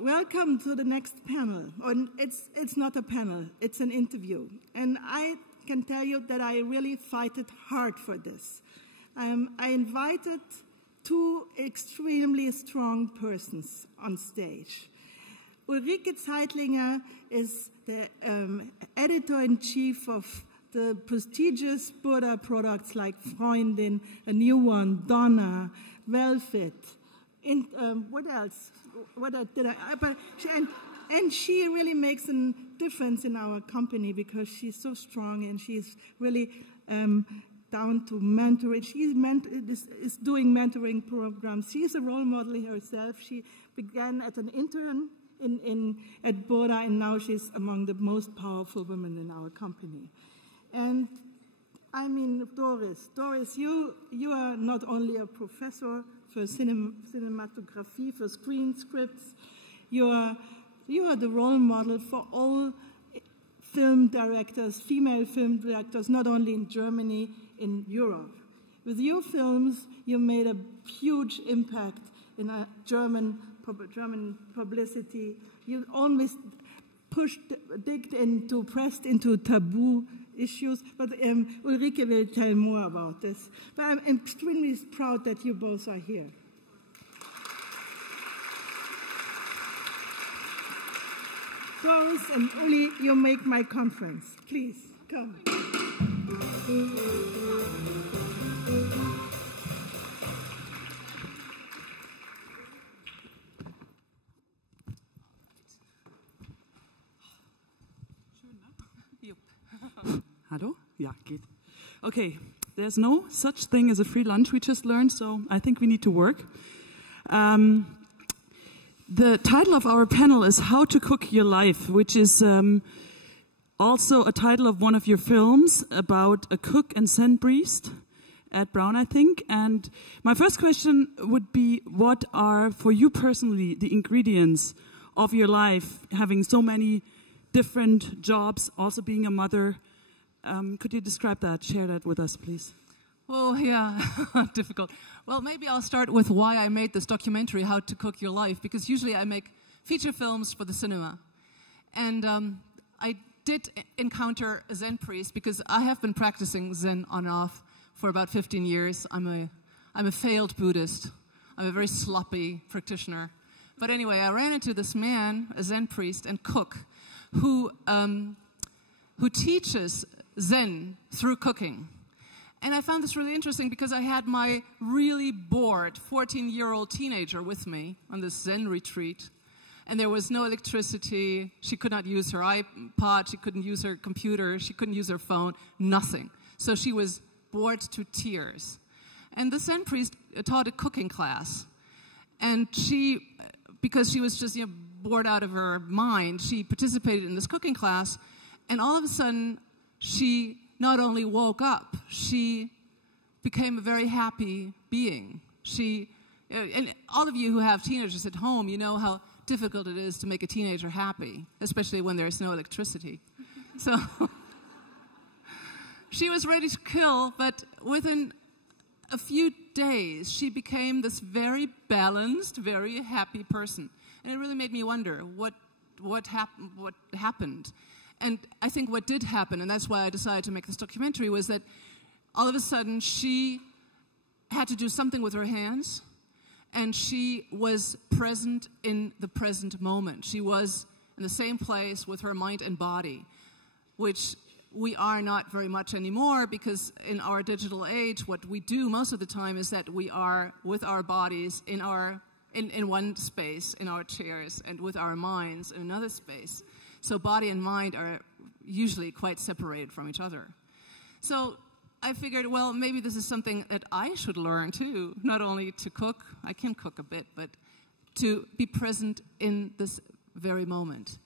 Welcome to the next panel. It's not a panel, it's an interview. And I can tell you that I really fight it hard for this. I invited two extremely strong persons on stage. Ulricke Zeitlinger is the editor-in-chief of the prestigious Buddha products like Freundin, a new one, Donna, Velvet. What else? And she really makes a difference in our company because she's so strong and she's really down to mentoring. She is doing mentoring programs. She is a role model herself. She began as an intern at Buddha, and now she's among the most powerful women in our company. And I mean, Doris, you are not only a professor for cinematography, for screen scripts, you are the role model for all film directors, female film directors, not only in Germany, in Europe. With your films, you made a huge impact in a German publicity. You always pressed into taboo issues, but Ulricke will tell more about this. But I'm extremely proud that you both are here. Doris and Uli, you make my conference. Please, come. Hallo? Ja, geht. Okay, there's no such thing as a free lunch, we just learned, so I think we need to work. The title of our panel is How to Cook Your Life, which is also a title of one of your films about a cook and Zen priest at Brown, I think. And my first question would be, what are, for you personally, the ingredients of your life, having so many different jobs, also being a mother? Could you describe that, share that with us, please? Oh, yeah, difficult. Well, maybe I'll start with why I made this documentary, How to Cook Your Life, because usually I make feature films for the cinema. And I did encounter a Zen priest because I have been practicing Zen on and off for about 15 years. I'm a failed Buddhist. I'm a very sloppy practitioner. But anyway, I ran into this man, a Zen priest and cook, who teaches Zen through cooking. And I found this really interesting because I had my really bored 14-year-old teenager with me on this Zen retreat. And there was no electricity. She could not use her iPod. She couldn't use her computer. She couldn't use her phone. Nothing. So she was bored to tears. And the Zen priest taught a cooking class. And she, because she was just bored out of her mind, she participated in this cooking class. And all of a sudden, she not only woke up, she became a very happy being. And all of you who have teenagers at home, you know how difficult it is to make a teenager happy, especially when there's no electricity. So she was ready to kill, but within a few days, she became this very balanced, very happy person. And it really made me wonder what happened. And I think what did happen, and that's why I decided to make this documentary, was that all of a sudden she had to do something with her hands, and she was present in the present moment. She was in the same place with her mind and body, which we are not very much anymore, because in our digital age, what we do most of the time is that we are with our bodies in one space, in our chairs, and with our minds in another space. So body and mind are usually quite separated from each other. So I figured, well, maybe this is something that I should learn too, not only to cook, I can cook a bit, but to be present in this very moment.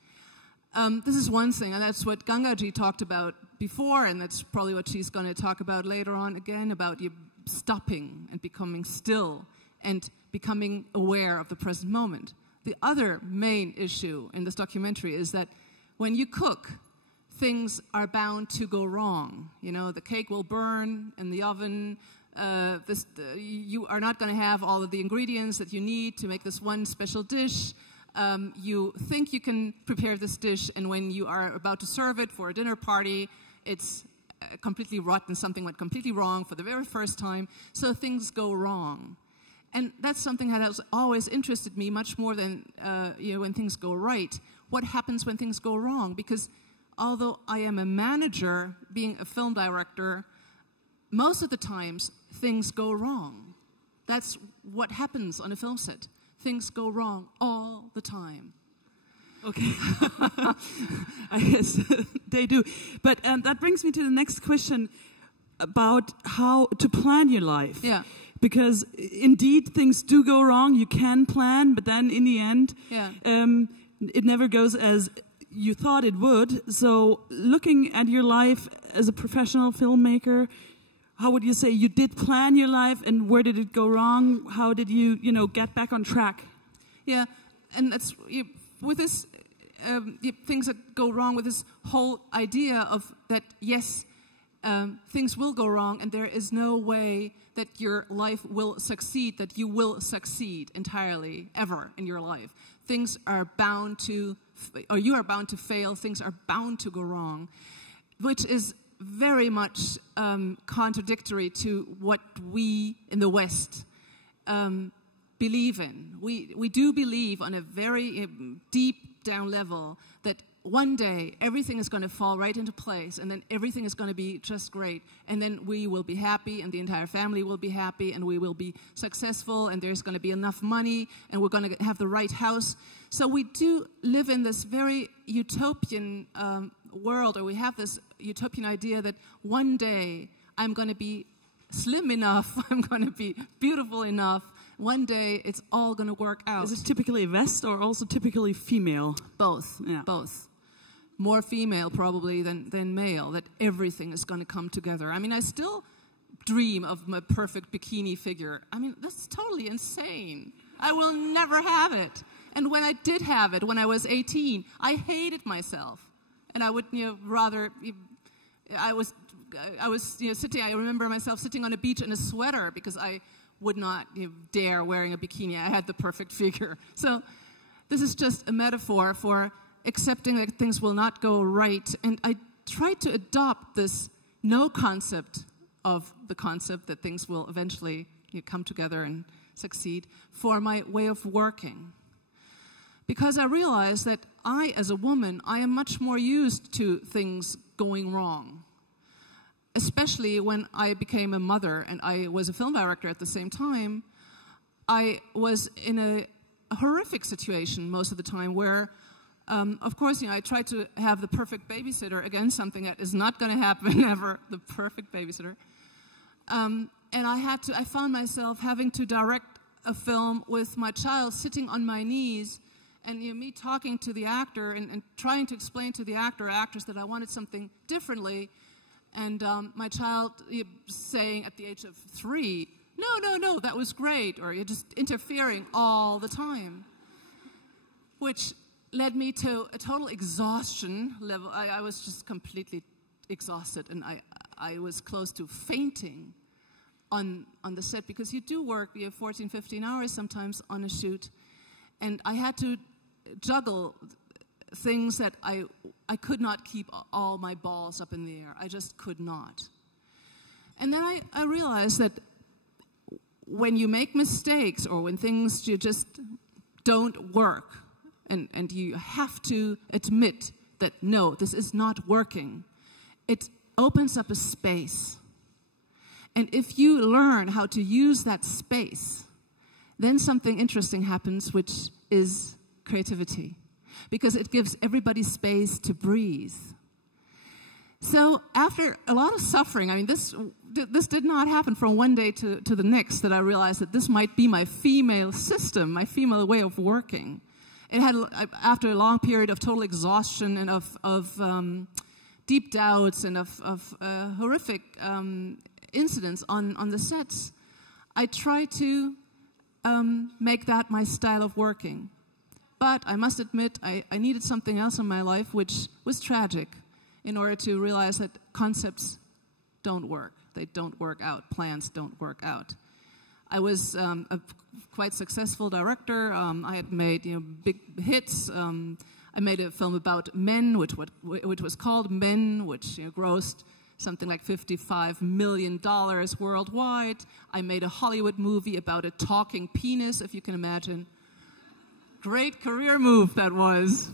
This is one thing, and that's what Gangaji talked about before, and that's probably what she's going to talk about later on again, about you stopping and becoming still and becoming aware of the present moment. The other main issue in this documentary is that when you cook, things are bound to go wrong. You know, the cake will burn in the oven. You are not going to have all of the ingredients that you need to make this one special dish. You think you can prepare this dish, and when you are about to serve it for a dinner party, it's completely rotten, something went completely wrong for the very first time, so things go wrong. And that's something that has always interested me much more than when things go right. What happens when things go wrong? Because although I am a manager, being a film director, most of the times things go wrong. That's what happens on a film set. Things go wrong all the time. Okay, I guess they do. But that brings me to the next question about how to plan your life. Yeah. Because indeed things do go wrong. You can plan, but then in the end, it never goes as you thought it would. So looking at your life as a professional filmmaker, how would you say you did plan your life, and where did it go wrong? How did you, get back on track? Yeah, and that's with this things that go wrong with this whole idea of that. Yes, things will go wrong, and there is no way that your life will succeed, that you will succeed entirely ever in your life. Things are bound to, or you are bound to fail. Things are bound to go wrong, which is very much contradictory to what we in the West believe in. We do believe on a very deep down level that one day everything is going to fall right into place, and then everything is going to be just great, and then we will be happy, and the entire family will be happy, and we will be successful, and there's going to be enough money, and we're going to have the right house. So we do live in this very utopian world, or we have this utopian idea that one day I'm going to be slim enough, I'm going to be beautiful enough, one day it's all going to work out. Is it typically West or also typically female? Both, yeah. Both. More female probably than male, that everything is going to come together. I mean, I still dream of my perfect bikini figure. I mean, that's totally insane. I will never have it. And when I did have it, when I was 18, I hated myself. And I would, rather, I was sitting, I remember myself sitting on a beach in a sweater because I would not dare wearing a bikini. I had the perfect figure. So this is just a metaphor for accepting that things will not go right. And I tried to adopt this no concept of the concept that things will eventually come together and succeed for my way of working. Because I realized that I, as a woman, I am much more used to things going wrong. Especially when I became a mother and I was a film director at the same time, I was in a horrific situation most of the time where, of course, I tried to have the perfect babysitter, again, something that is not going to happen ever, the perfect babysitter. And I found myself having to direct a film with my child sitting on my knees, and me talking to the actor and trying to explain to the actor or actress that I wanted something differently. And my child saying at the age of 3, no, that was great, or you're just interfering all the time, which led me to a total exhaustion level. I was just completely exhausted, and I was close to fainting on the set, because you do work 14, 15 hours sometimes on a shoot, and I had to juggle things that I could not keep all my balls up in the air. I just could not. And then I realized that when you make mistakes, or when things just don't work, and you have to admit that, no, this is not working, it opens up a space. And if you learn how to use that space, then something interesting happens, which is creativity. Because it gives everybody space to breathe. So after a lot of suffering, I mean, this did not happen from one day to the next, that I realized that this might be my female system, my female way of working. It had, after a long period of total exhaustion and of deep doubts and of horrific incidents on the sets, I tried to make that my style of working. But I must admit, I needed something else in my life, which was tragic, in order to realize that concepts don't work. They don't work out. Plans don't work out. I was a quite successful director. I had made big hits. I made a film about men, which was called Men, which grossed something like $55 million worldwide. I made a Hollywood movie about a talking penis, if you can imagine. Great career move that was.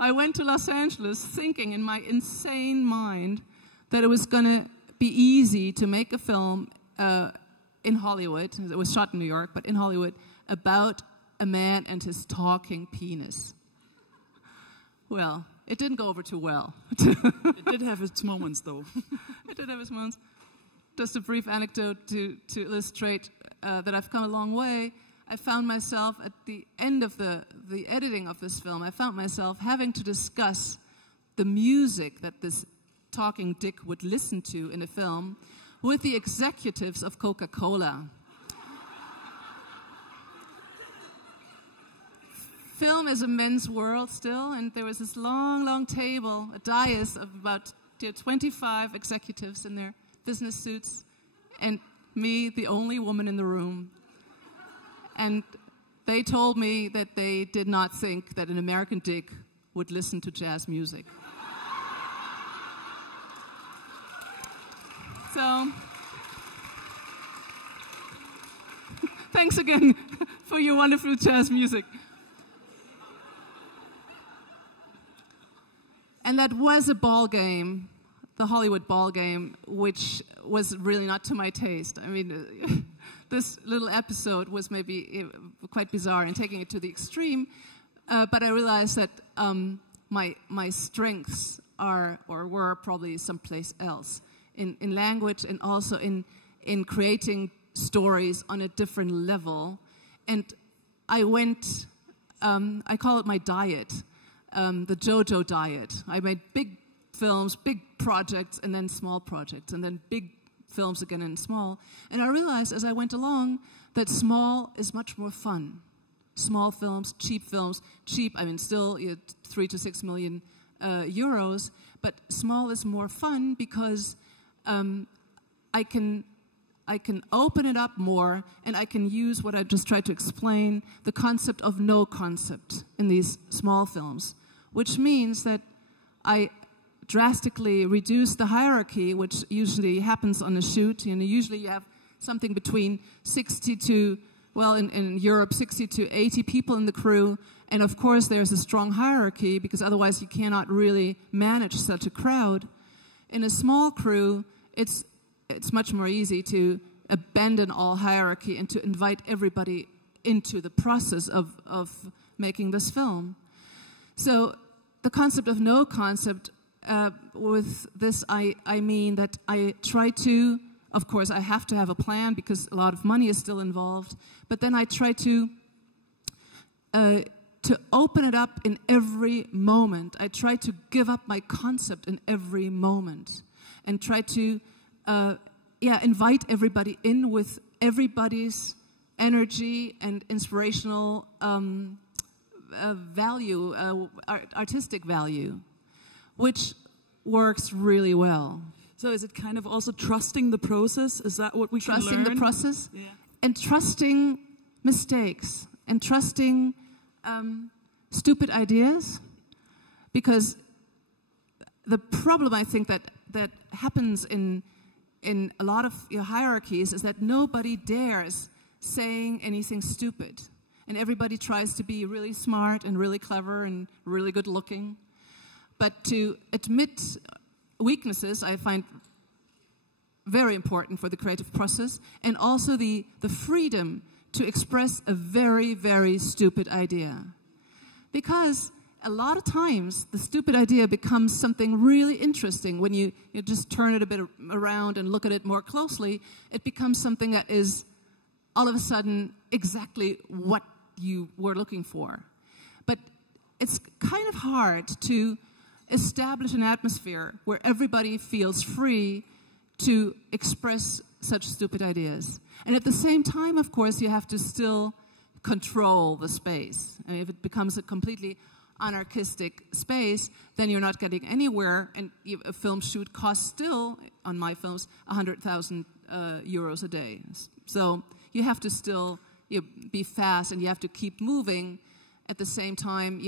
I went to Los Angeles thinking in my insane mind that it was going to be easy to make a film in Hollywood. It was shot in New York, but in Hollywood, about a man and his talking penis. Well, it didn't go over too well. It did have its moments, though. It did have its moments. Just a brief anecdote to illustrate that I've come a long way. I found myself at the end of the editing of this film, I found myself having to discuss the music that this talking dick would listen to in a film with the executives of Coca-Cola. Film is a men's world still, and there was this long, long table, a dais of about 25 executives in their business suits, and me, the only woman in the room. And they told me that they did not think that an American dick would listen to jazz music. So, thanks again for your wonderful jazz music. And that was a ball game, the Hollywood ball game, which was really not to my taste. I mean, this little episode was maybe quite bizarre in taking it to the extreme, but I realized that my strengths are or were probably someplace else. In language and also in creating stories on a different level. And I went, I call it my diet, the JoJo diet. I made big films, big projects, and then small projects, and then big films again and small. And I realized as I went along that small is much more fun. Small films, cheap, I mean still 3 to 6 million euros, but small is more fun because I can open it up more, and I can use what I just tried to explain, the concept of no concept in these small films, which means that I drastically reduce the hierarchy, which usually happens on a shoot. Usually you have something between 60 to, well, in Europe, 60 to 80 people in the crew, and of course there's a strong hierarchy because otherwise you cannot really manage such a crowd. In a small crew, it's much more easy to abandon all hierarchy and to invite everybody into the process of making this film. So the concept of no concept, with this I mean that I try to, of course I have to have a plan because a lot of money is still involved, but then I try to open it up in every moment. I try to give up my concept in every moment and try to invite everybody in with everybody's energy and inspirational value, artistic value, which works really well. So is it kind of also trusting the process? Is that what we can learn? Trusting the process, yeah. And trusting mistakes, and trusting stupid ideas, because the problem I think that happens in a lot of hierarchies is that nobody dares saying anything stupid, and everybody tries to be really smart and really clever and really good looking. But to admit weaknesses, I find very important for the creative process, and also the freedom to express a very, very stupid idea. Because a lot of times the stupid idea becomes something really interesting. When you just turn it a bit around and look at it more closely, it becomes something that is all of a sudden exactly what you were looking for. But it's kind of hard to establish an atmosphere where everybody feels free to express such stupid ideas. And at the same time, of course, you have to still control the space. I mean, if it becomes a completely anarchistic space, then you're not getting anywhere, and a film shoot costs still, on my films, $100,000 euros a day. So you have to still be fast, and you have to keep moving. At the same time,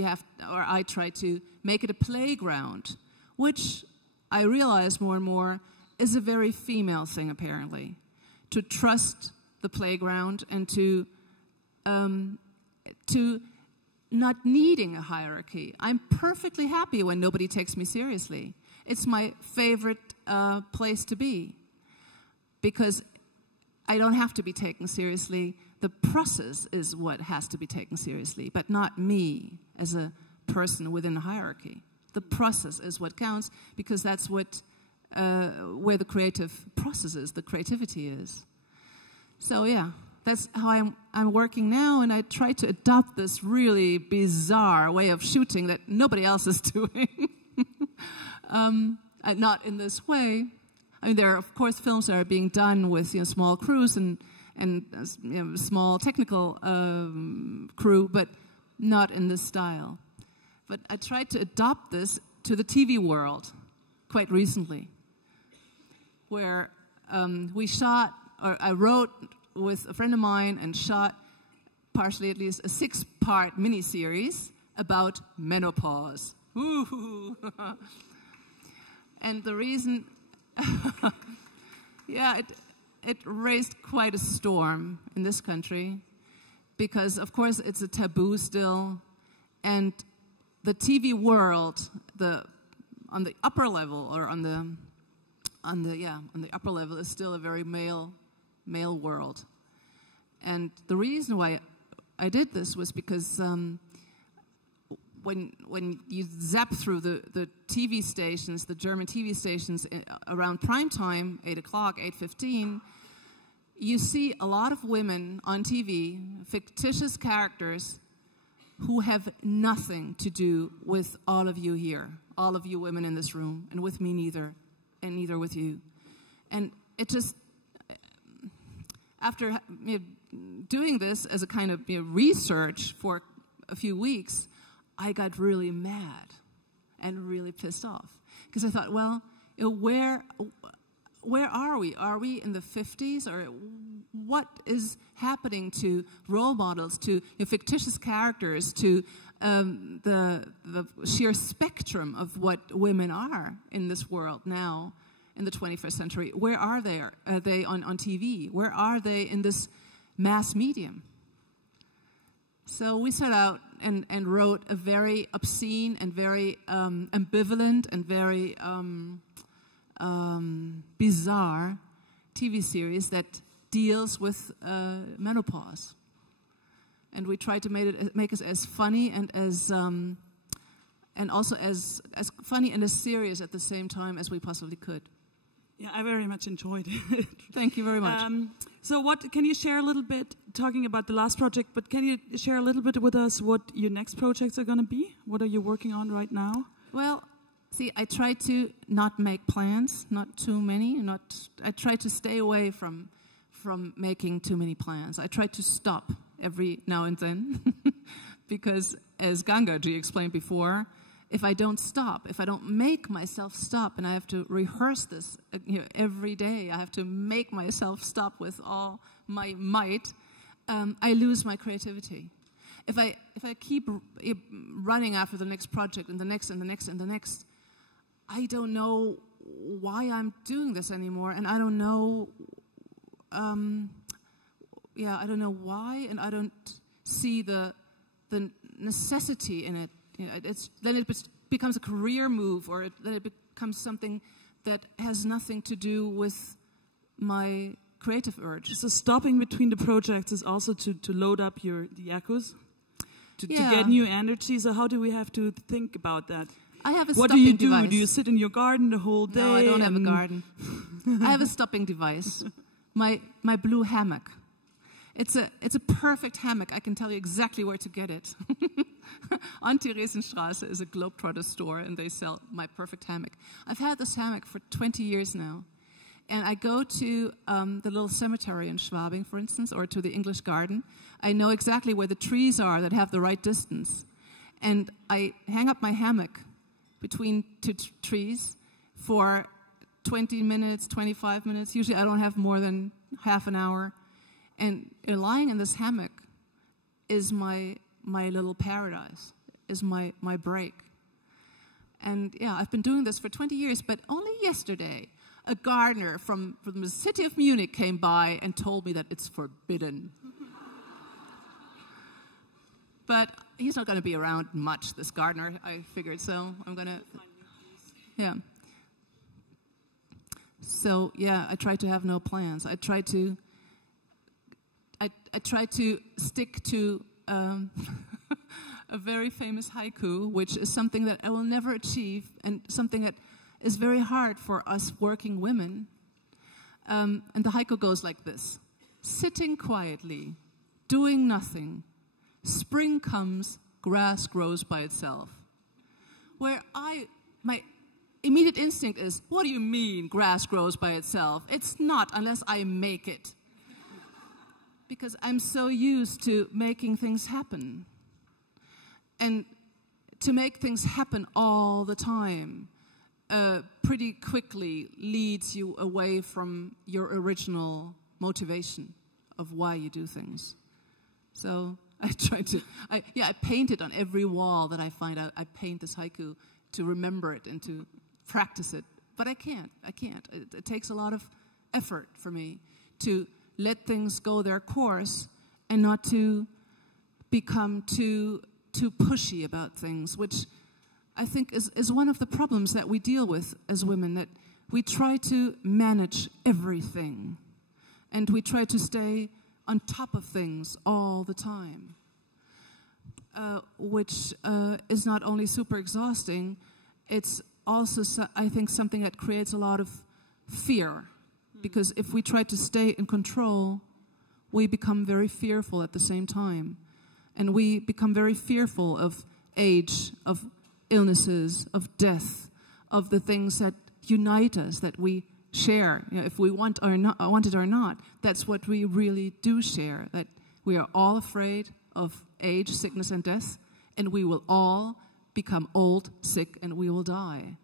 I try to make it a playground, which I realize more and more is a very female thing, apparently. To trust the playground and to not needing a hierarchy. I'm perfectly happy when nobody takes me seriously. It's my favorite place to be, because I don't have to be taken seriously. The process is what has to be taken seriously, but not me as a person within a hierarchy. The process is what counts, because that's what where the creative process is, the creativity is. So yeah, that's how I'm working now, and I try to adopt this really bizarre way of shooting that nobody else is doing. Not in this way. I mean, there are, of course, films that are being done with small crews and small technical crew, but not in this style. But I tried to adopt this to the TV world quite recently, where we shot, or I wrote with a friend of mine and shot, partially at least, a 6-part miniseries about menopause. Ooh. And the reason, yeah, it raised quite a storm in this country, because of course it's a taboo still, and the TV world, on the upper level, or on the upper level, is still a very male world. And the reason why I did this was because when you zap through the TV stations, the German TV stations, around prime time, 8 o'clock, 8:15, you see a lot of women on TV, fictitious characters, who have nothing to do with all of you here, all of you women in this room, and with me neither, and neither with you. And it just, after doing this as a kind of research for a few weeks, I got really mad and really pissed off, because I thought, well, where are we? Are we in the 50s, or what is happening to role models, to fictitious characters, to the sheer spectrum of what women are in this world now, in the 21st century? Where are they? Are they on TV? Where are they in this mass medium? So we set out and wrote a very obscene and very ambivalent and very bizarre TV series that deals with menopause. And we tried to make it as funny and as and also as funny and as serious at the same time as we possibly could. Yeah, I very much enjoyed it. Thank you very much. So can you share a little bit, talking about the last project, but can you share a little bit with us what your next projects are going to be? What are you working on right now? Well, see, I try to not make plans, not too many. I try to stay away from making too many plans. I try to stop every now and then, because as Gangaji explained before, if I don't stop, if I don't make myself stop, and I have to rehearse this every day, I have to make myself stop with all my might, I lose my creativity. If I keep running after the next project and the next and the next and the next, I don't know why I'm doing this anymore, and I don't know. I don't know why, and I don't see the necessity in it. Then it becomes a career move, or then it becomes something that has nothing to do with my creative urge. So stopping between the projects is also to load up the echoes, to get new energy. So how do we have to think about that? I have a what stopping do you do? device. Do you sit in your garden the whole day? No, I don't have a garden. I have a stopping device. My blue hammock. It's a perfect hammock. I can tell you exactly where to get it. On Theresienstraße is a Globetrotter store, and they sell my perfect hammock. I've had this hammock for 20 years now. And I go to the little cemetery in Schwabing, for instance, or to the English garden. I know exactly where the trees are that have the right distance. And I hang up my hammock between two trees for 20 minutes, 25 minutes. Usually I don't have more than half an hour. And lying in this hammock is my little paradise, is my break. And yeah, I've been doing this for 20 years, but only yesterday, a gardener from the city of Munich came by and told me that it's forbidden. But he's not going to be around much, this gardener, I figured, so I'm going to, yeah. So, yeah, I try to have no plans. I try to stick to a very famous haiku, which is something that I will never achieve and something that is very hard for us working women. And the haiku goes like this: sitting quietly, doing nothing. Spring comes, grass grows by itself. Where my immediate instinct is, what do you mean grass grows by itself? It's not unless I make it. Because I'm so used to making things happen. And to make things happen all the time pretty quickly leads you away from your original motivation of why you do things. So I try to, I paint it on every wall that I find out. I paint this haiku to remember it and to practice it. But I can't. It takes a lot of effort for me to let things go their course and not to become too pushy about things, which I think is one of the problems that we deal with as women, that we try to manage everything and we try to stay on top of things all the time, which is not only super exhausting, it's also, I think, something that creates a lot of fear. Because if we try to stay in control, we become very fearful at the same time. And we become very fearful of age, of illnesses, of death, of the things that unite us, that we share. You know, if we want it or not, that's what we really do share, that we are all afraid of age, sickness, and death, and we will all become old, sick, and we will die.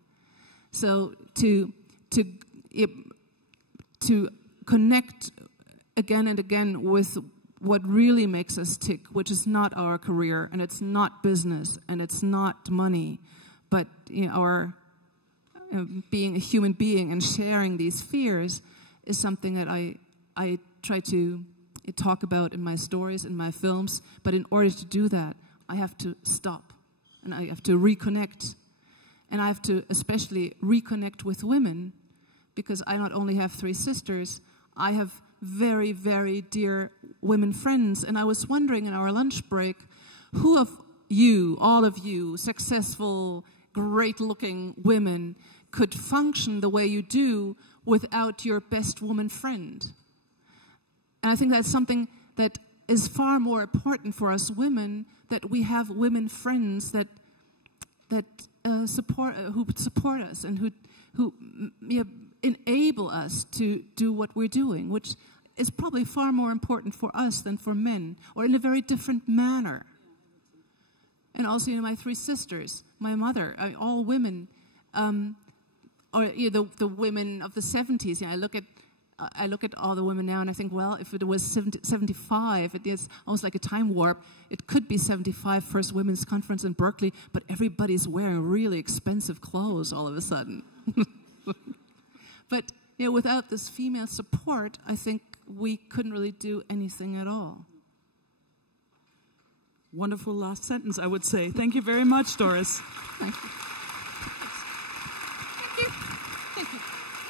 So to connect again and again with what really makes us tick, which is not our career, and it's not business, and it's not money, but our being a human being and sharing these fears is something that I try to talk about in my stories, in my films. But in order to do that, I have to stop, and I have to reconnect. And I have to especially reconnect with women, because I not only have 3 sisters, I have very, very dear women friends. And I was wondering in our lunch break, who of you, all of you, successful, great-looking women, could function the way you do without your best woman friend? And I think that's something that is far more important for us women, that we have women friends that support us and who enable us to do what we're doing, which is probably far more important for us than for men, or in a very different manner. And also, my 3 sisters, my mother, all women, or the women of the 70s. I look at all the women now, and I think, well, if it was 75, it is almost like a time warp. It could be 75, first women's conference in Berkeley, but everybody's wearing really expensive clothes all of a sudden. But without this female support, I think we couldn't really do anything at all. Wonderful last sentence, I would say. Thank you very much, Doris. Thank you.